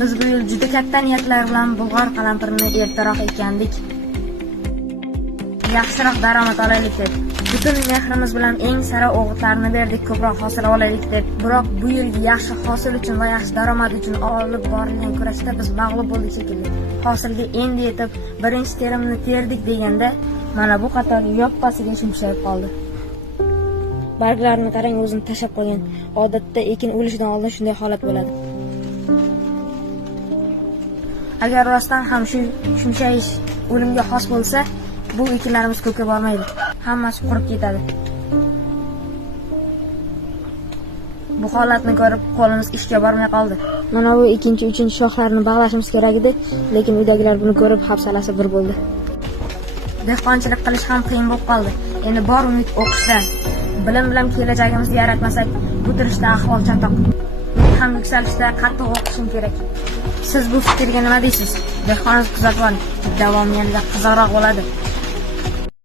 Biz bu yil juda katta niyatlar bilan bulg'or qalampirini ertaroq ekandik. Yaxshiroq daromad olaylik deb. Butun mehrimiz bilan eng sara o'g'itlarni berdik, ko'proq hosil olaylik deb. Biroq bu yilgi yaxshi hosil uchun va yaxshi daromad uchun olib borilgan kurashda biz mag'lub bo'ldik shekilli. Hosilga endi yetib, birinchi terimni terdik deganda, mana bu qator yoppasiga shumshayib qoldi. Barglarni qarang, o'zini tashab qo'ygan. Odatda ekin o'lishidan oldin shunday holat bo'ladi. Agar rostdan ham shu shumshayish o'limga xos bo'lsa, bu ekinlarimiz ko'kka bormaydi. Hammasi qurib ketadi. Bu holatni ko'rib qo'limiz ishga bormay qoldi. Mana bu ikkinchi, uchinchi shoxlarni bog'lashimiz kerak edi, lekin uydagilar buni ko'rib hafsalasi bir bo'ldi. Dehqonchilik qilish ham qiyin bo'lib qoldi. Endi bor umid o'qishdan. Bilim bilan kelajagimizni yaratmasak, butirishda ahvol chatoq. Men ham yuksalishda qattiq o'qishim kerak. Siz bu fikrga nima deysiz? Dehqonimiz kuzatib oling. Davomi yanada qiziqroq bo'ladi.